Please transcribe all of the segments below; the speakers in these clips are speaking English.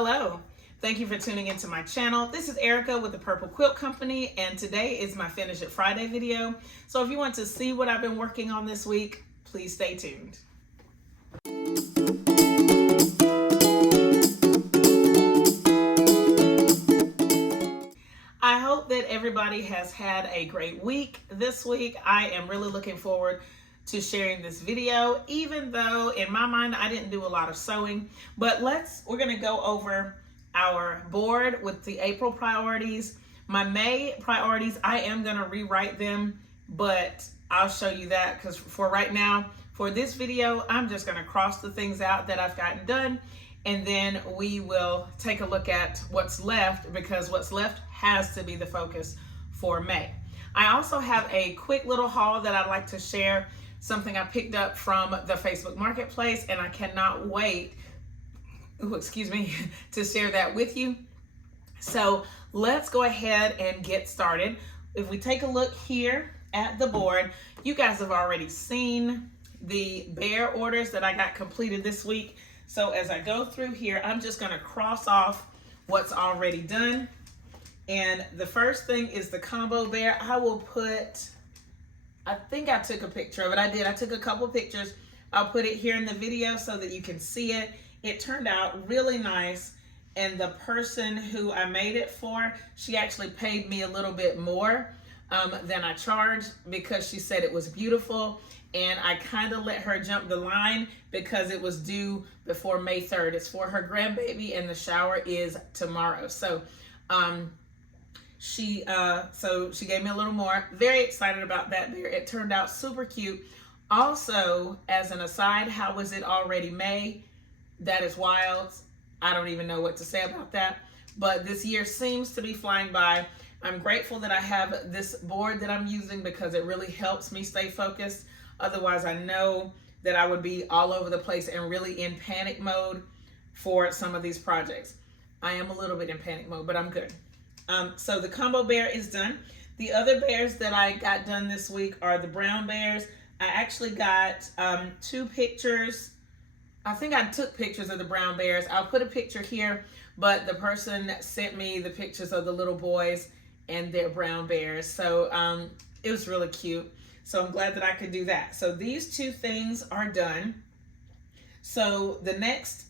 Hello, thank you for tuning into my channel. This is Erica with the Purple Quilt Company, and today is my Finish It Friday video. So if you want to see what I've been working on this week, please stay tuned. I hope that everybody has had a great week this week. I am really looking forward to sharing this video, even though in my mind I didn't do a lot of sewing. But we're gonna go over our board with the April priorities. My May priorities, I am gonna rewrite them, but I'll show you that because for right now, for this video, I'm just gonna cross the things out that I've gotten done, and then we will take a look at what's left, because what's left has to be the focus for May. I also have a quick little haul that I'd like to share, something I picked up from the Facebook Marketplace, and I cannot wait, to share that with you. So let's go ahead and get started. If we take a look here at the board, you guys have already seen the bear orders that I got completed this week. So as I go through here, I'm just gonna cross off what's already done. And the first thing is the combo bear. I will put, I think I took a picture of it. I did, I took a couple pictures. I'll put it here in the video so that you can see it. It turned out really nice. And the person who I made it for, she actually paid me a little bit more than I charged because she said it was beautiful. And I kind of let her jump the line because it was due before May 3rd. It's for her grandbaby and the shower is tomorrow. So she gave me a little more. Very excited about that bear. It turned out super cute. Also, as an aside, how was it already May? That is wild. I don't even know what to say about that. But this year seems to be flying by. I'm grateful that I have this board that I'm using because it really helps me stay focused. Otherwise, I know that I would be all over the place and really in panic mode for some of these projects. I am a little bit in panic mode, but I'm good. So the combo bear is done. The other bears that I got done this week are the brown bears. I actually got 2 pictures. I think I took pictures of the brown bears. I'll put a picture here, but the person sent me the pictures of the little boys and their brown bears. So it was really cute. So I'm glad that I could do that. So these 2 things are done. So the next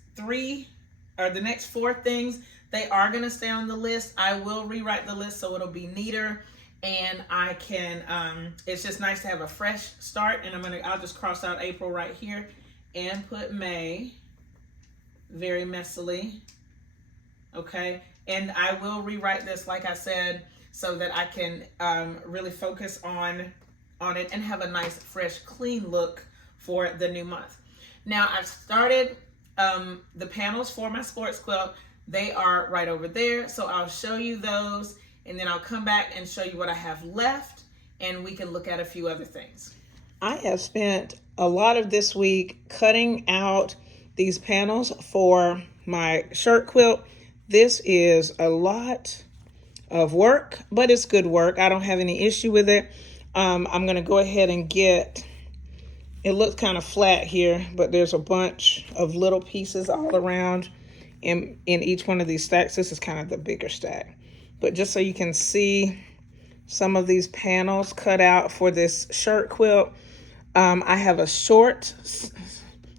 4 things, they are gonna stay on the list. I will rewrite the list so it'll be neater, and I can, it's just nice to have a fresh start. And I'll just cross out April right here and put May very messily, okay? And I will rewrite this, like I said, so that I can really focus on it and have a nice, fresh, clean look for the new month. Now I've started the panels for my sports quilt. They are right over there. So I'll show you those, and then I'll come back and show you what I have left, and we can look at a few other things. I have spent a lot of this week cutting out these panels for my shirt quilt. This is a lot of work, but it's good work. I don't have any issue with it. I'm gonna go ahead and it looks kind of flat here, but there's a bunch of little pieces all around in each one of these stacks. This is kind of the bigger stack, but just so you can see some of these panels cut out for this shirt quilt. I have a short,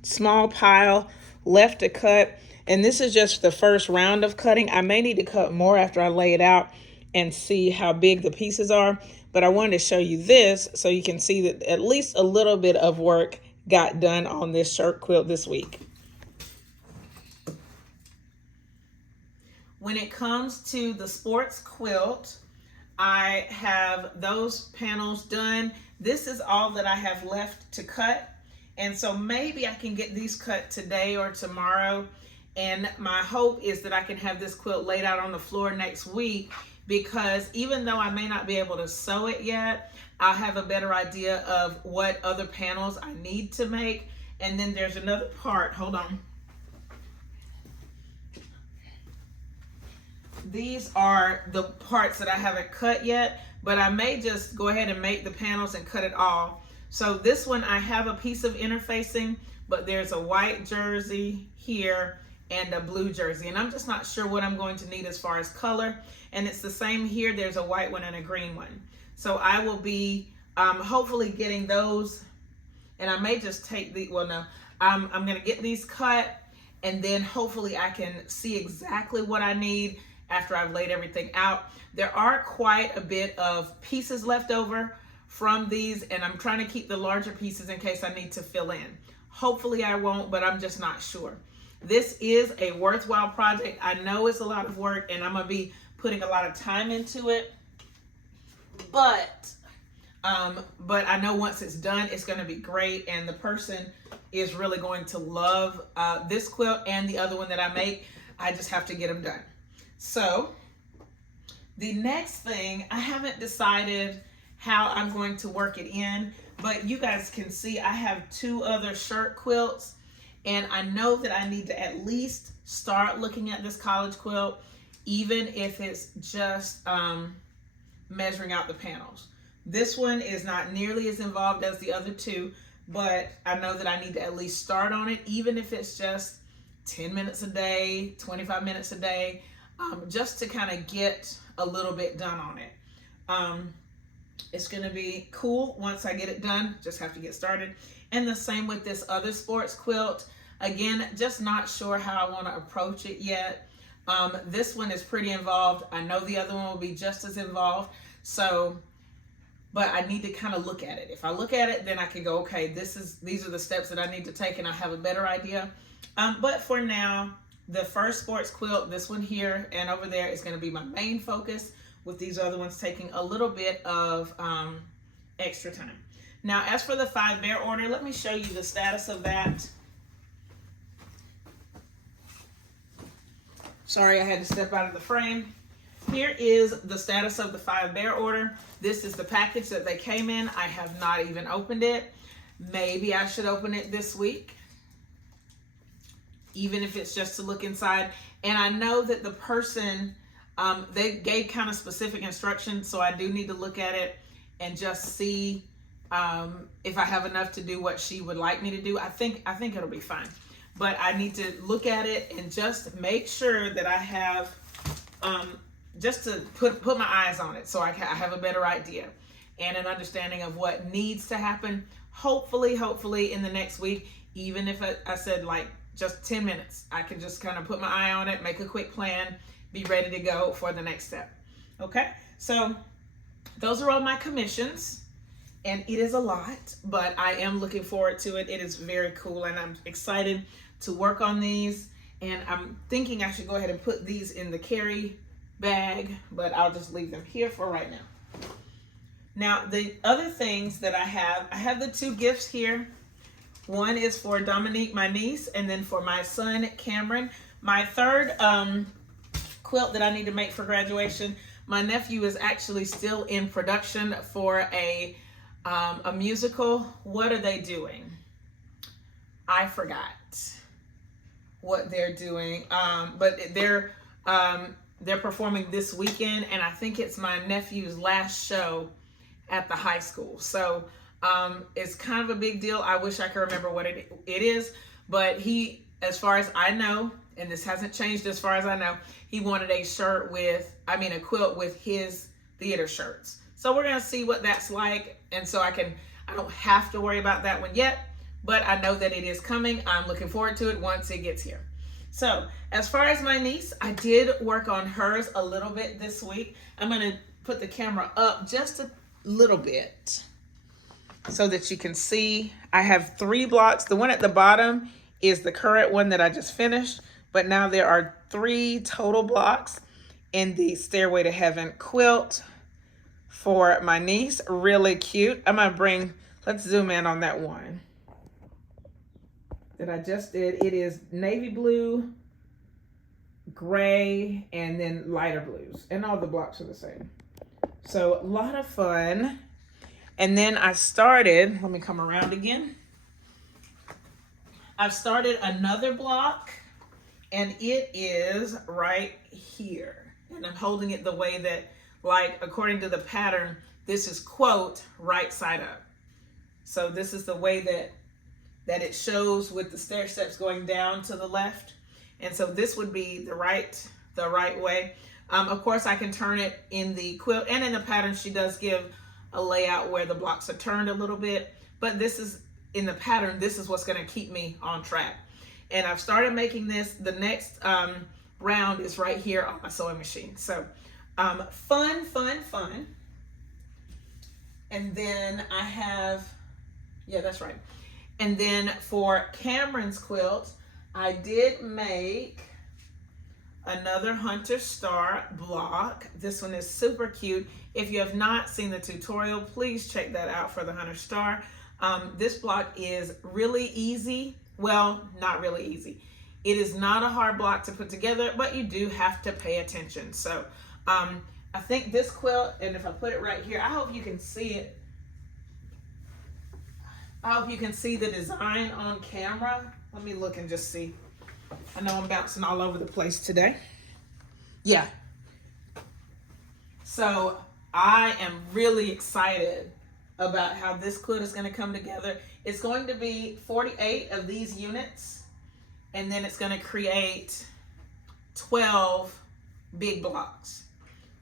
small pile left to cut, and this is just the first round of cutting. I may need to cut more after I lay it out and see how big the pieces are, but I wanted to show you this so you can see that at least a little bit of work got done on this shirt quilt this week. When it comes to the sports quilt, I have those panels done. This is all that I have left to cut. And so maybe I can get these cut today or tomorrow. And my hope is that I can have this quilt laid out on the floor next week, because even though I may not be able to sew it yet, I'll have a better idea of what other panels I need to make. And then there's another part, hold on. These are the parts that I haven't cut yet, but I may just go ahead and make the panels and cut it all. So this one, I have a piece of interfacing, but there's a white jersey here and a blue jersey. And I'm just not sure what I'm going to need as far as color. And it's the same here. There's a white one and a green one. So I will be hopefully getting those. And I may just take the, well, no, I'm going to get these cut, and then hopefully I can see exactly what I need after I've laid everything out. There are quite a bit of pieces left over from these, and I'm trying to keep the larger pieces in case I need to fill in. Hopefully I won't, but I'm just not sure. This is a worthwhile project. I know it's a lot of work, and I'm going to be putting a lot of time into it, but I know once it's done, it's going to be great, and the person is really going to love this quilt and the other one that I make. I just have to get them done. So the next thing, I haven't decided how I'm going to work it in, but you guys can see I have 2 other shirt quilts, and I know that I need to at least start looking at this college quilt, even if it's just measuring out the panels. This one is not nearly as involved as the other 2, but I know that I need to at least start on it, even if it's just 10 minutes a day, 25 minutes a day, just to kind of get a little bit done on it. It's going to be cool once I get it done. Just have to get started. And the same with this other sports quilt. Again, just not sure how I want to approach it yet. This one is pretty involved. I know the other one will be just as involved. So, but I need to kind of look at it. If I look at it, then I can go, okay, these are the steps that I need to take, and I have a better idea. But for now, the first sports quilt, this one here and over there, is going to be my main focus, with these other ones taking a little bit of extra time. Now, as for the 5 bear order, let me show you the status of that. Sorry, I had to step out of the frame. Here is the status of the 5 bear order. This is the package that they came in. I have not even opened it. Maybe I should open it this week, even if it's just to look inside. And I know that the person, they gave kind of specific instructions, so I do need to look at it and just see if I have enough to do what she would like me to do. I think it'll be fine. But I need to look at it and just make sure that I have, just to put my eyes on it, so I have a better idea and an understanding of what needs to happen. Hopefully in the next week, even if I said like just 10 minutes, I can just kind of put my eye on it, make a quick plan, be ready to go for the next step. Okay, so those are all my commissions, and it is a lot, but I am looking forward to it. It is very cool, and I'm excited to work on these, and I'm thinking I should go ahead and put these in the carry bag, but I'll just leave them here for right now. Now, the other things that I have the 2 gifts here. One is for Dominique, my niece, and then for my son, Cameron. My third quilt that I need to make for graduation, my nephew is actually still in production for a musical. What are they doing? I forgot what they're doing, but they're performing this weekend, and I think it's my nephew's last show at the high school. So it's kind of a big deal. I wish I could remember what it is, but he, as far as I know, and this hasn't changed as far as I know, he wanted a quilt with his theater shirts. So we're gonna see what that's like, and so I don't have to worry about that one yet, but I know that it is coming. I'm looking forward to it once it gets here. So as far as my niece, I did work on hers a little bit this week. I'm gonna put the camera up just a little bit so that you can see. I have 3 blocks. The one at the bottom is the current one that I just finished, but now there are 3 total blocks in the Stairway to Heaven quilt for my niece. Really cute. Let's zoom in on that one that I just did. It is navy blue, gray, and then lighter blues, and all the blocks are the same. So a lot of fun. And then I started, let me come around again. I've started another block, and it is right here. And I'm holding it the way that, like, according to the pattern, this is quote right side up. So this is the way that it shows with the stair steps going down to the left. And so this would be the right way. Of course, I can turn it in the quilt and in the pattern. She does give a layout where the blocks are turned a little bit, but this is in the pattern. This is what's going to keep me on track. And I've started making this. The next round is right here on my sewing machine. So fun. And then I have, yeah, that's right. And then for Cameron's quilt, I did make another Hunter Star block. This one is super cute. If you have not seen the tutorial, please check that out for the Hunter Star. This block is really easy. Well, not really easy. It is not a hard block to put together, but you do have to pay attention. So I think this quilt, and if I put it right here, I hope you can see it. I hope you can see the design on camera. Let me look and just see. I know I'm bouncing all over the place today. Yeah. So I am really excited about how this quilt is going to come together. It's going to be 48 of these units, and then it's going to create 12 big blocks.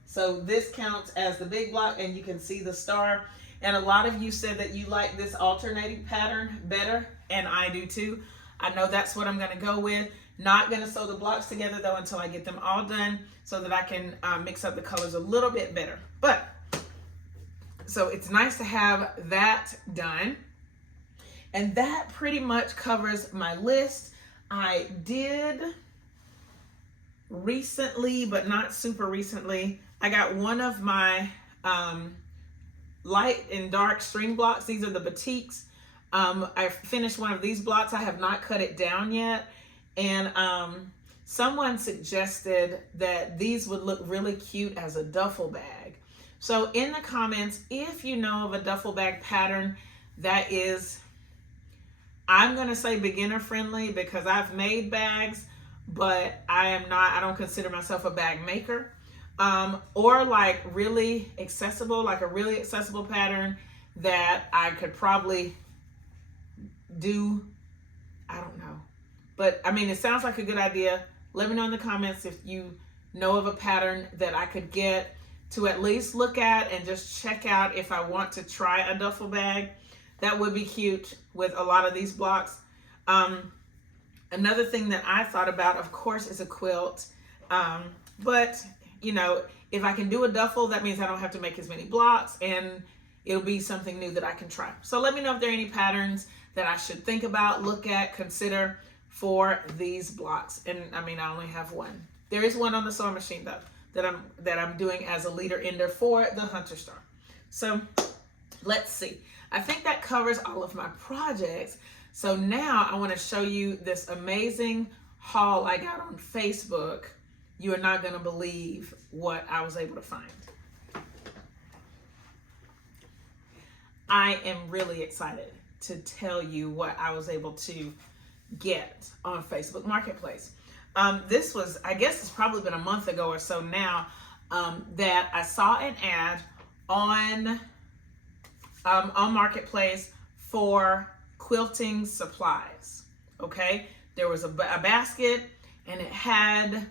So this counts as the big block, and you can see the star. And a lot of you said that you like this alternating pattern better, and I do too. I know that's what I'm going to go with. Not going to sew the blocks together though until I get them all done, so that I can mix up the colors a little bit better. But so it's nice to have that done. And that pretty much covers my list. I did recently, but not super recently, I got one of my light and dark string blocks. These are the batiks. I finished one of these blocks. I have not cut it down yet. And someone suggested that these would look really cute as a duffel bag. So in the comments, if you know of a duffel bag pattern that is, I'm going to say beginner friendly, because I've made bags, but I don't consider myself a bag maker. Or like really accessible, like a really accessible pattern that I could probably do. I don't know. But I mean, it sounds like a good idea. Let me know in the comments if you know of a pattern that I could get to at least look at and just check out if I want to try a duffel bag. That would be cute with a lot of these blocks. Another thing that I thought about, of course, is a quilt. But, you know, if I can do a duffel, that means I don't have to make as many blocks, and it'll be something new that I can try. So let me know if there are any patterns that I should think about, look at, consider for these blocks. And I mean, I only have one. There is one on the sewing machine though that I'm doing as a leader ender for the Hunter Star. So let's see. I think that covers all of my projects. So now I want to show you this amazing haul I got on Facebook. You are not going to believe what I was able to find. I am really excited to tell you what I was able to get on Facebook Marketplace. This was, I guess it's probably been a month ago or so now, that I saw an ad on Marketplace for quilting supplies. Okay, there was a basket, and it had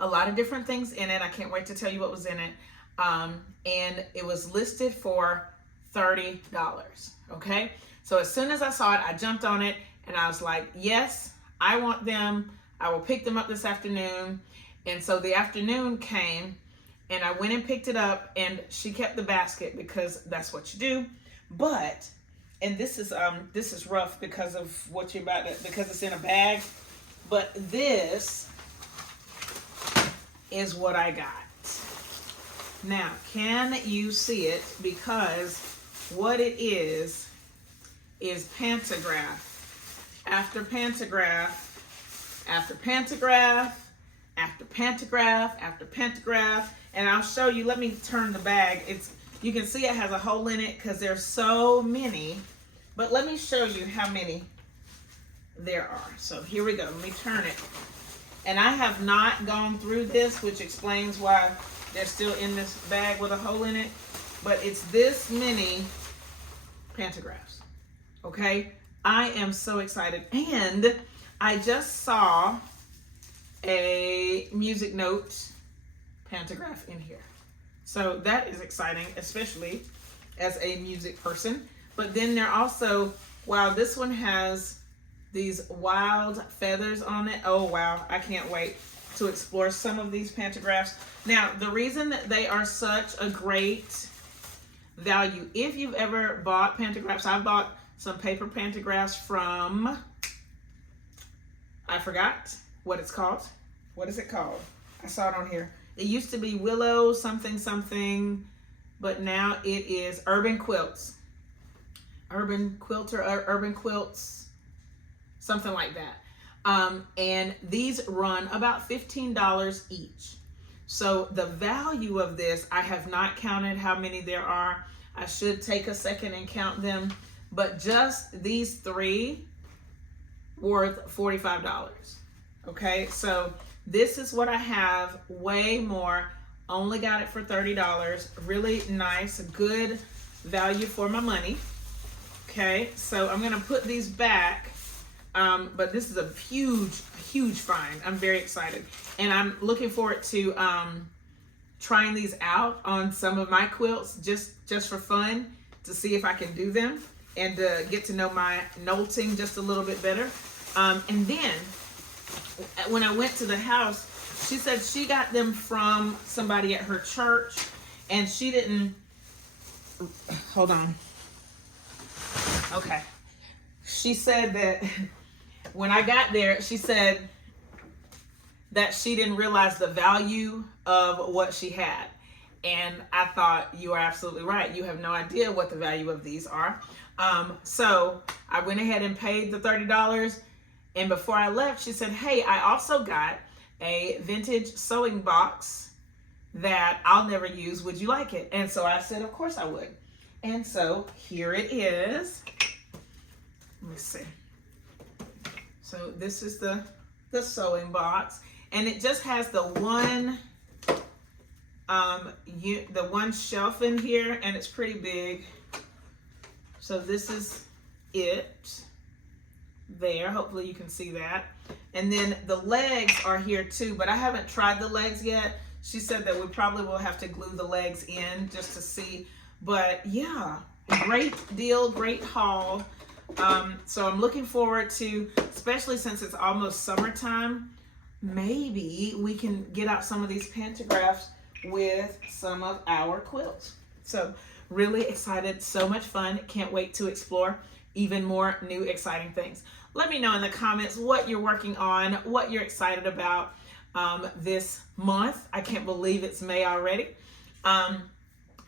a lot of different things in it. I can't wait to tell you what was in it. And it was listed for $30. Okay, so as soon as I saw it, I jumped on it, and I was like, yes, I want them. I will pick them up this afternoon. And so the afternoon came, and I went and picked it up, and she kept the basket because that's what you do. But, and this is rough because of what you're about to, because it's in a bag. But this is what I got. Now, can you see it? Because what it is pantograph after pantograph after pantograph after pantograph after pantograph. And I'll show you, let me turn the bag. You can see it has a hole in it because there's so many, but let me show you how many there are. So here we go, let me turn it. And I have not gone through this, which explains why they're still in this bag with a hole in it, but it's this many pantographs, okay? I am so excited. And I just saw a music note pantograph in here. So that is exciting, especially as a music person. But then there also, wow, this one has these wild feathers on it. Oh wow, I can't wait to explore some of these pantographs. Now, the reason that they are such a great value, if you've ever bought pantographs, I've bought some paper pantographs from, I forgot what it's called. What is it called? I saw it on here. It used to be Willow something something, but now it is Urban Quilts. Urban Quilter, Urban Quilts, something like that. And these run about $15 each. So the value of this, I have not counted how many there are. I should take a second and count them, but just these three worth $45. Okay, so this is what I have, way more. Only got it for $30. Really nice, good value for my money. Okay, so I'm gonna put these back, but this is a huge find. I'm very excited, and I'm looking forward to trying these out on some of my quilts, just for fun, to see if I can do them and get to know my knotting just a little bit better. And then when I went to the house, she said she got them from somebody at her church, and she didn't, hold on. Okay. She said that when I got there, she said that she didn't realize the value of what she had. And I thought, you are absolutely right. You have no idea what the value of these are. So I went ahead and paid the $30. And before I left, she said, hey, I also got a vintage sewing box that I'll never use. Would you like it? And so I said, of course I would. And so here it is. Let me see. So this is the sewing box, and it just has the one shelf in here, and it's pretty big. So this is it there. Hopefully you can see that. And then the legs are here too, but I haven't tried the legs yet. She said that we probably will have to glue the legs in just to see. But yeah, great deal, great haul. So I'm looking forward to, especially since it's almost summertime, maybe we can get out some of these pantographs with some of our quilts. So really excited, so much fun. Can't wait to explore even more new exciting things. Let me know in the comments what you're working on, what you're excited about this month. I can't believe it's May already.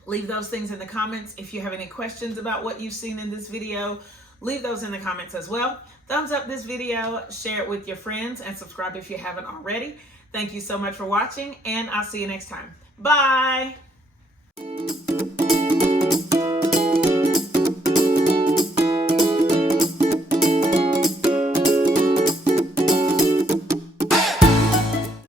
Leave those things in the comments. If you have any questions about what you've seen in this video, leave those in the comments as well. Thumbs up this video, share it with your friends, and subscribe if you haven't already. Thank you so much for watching, and I'll see you next time. Bye.